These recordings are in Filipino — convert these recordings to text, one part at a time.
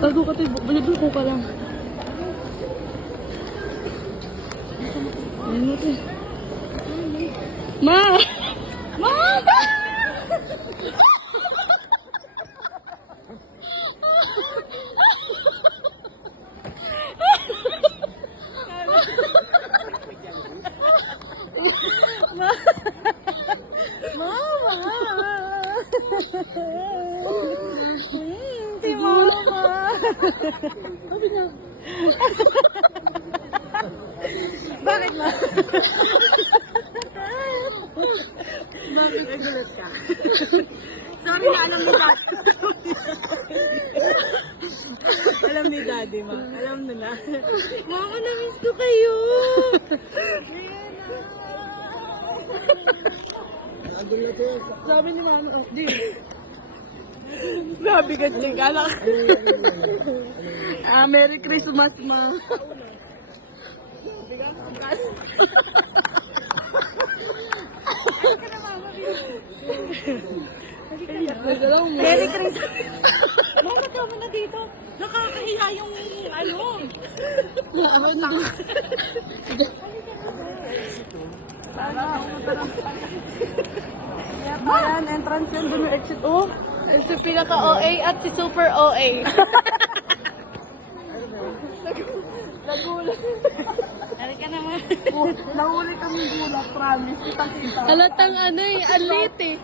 Tago ka tayo, balibig ko ka lang. Ayun natin. Ma! Ma! Si Mama! Sabi niya. Bakit ma? Bakit nagulat ka? Sorry na, alam ni Daddy. Alam ni Daddy, ma. Alam na na. Mama, na-miss ko kayo. Sabi ni Mama, oh, di. Grabe ka, Ching. Alak. Merry Christmas, ma. Merry Christmas. Mama, tama na dito. Nakakahiya yung ano. Ayan, entrance yan. Doon yung exit. Oh, si pinaka-OA at si super OA. Nagulat. Halika naman. Nahuli kami gulat, promise. Kita-kita. Halatang ano eh, alit eh.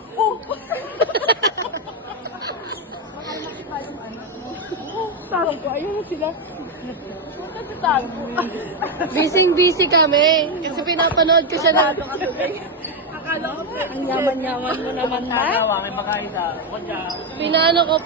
Tago ko, ayun na sila. Tago. Busy kami. Kasi pinapanood ko siya na. Akala ko, ang yaman-yaman mo naman, ma. Pinaano ko pa.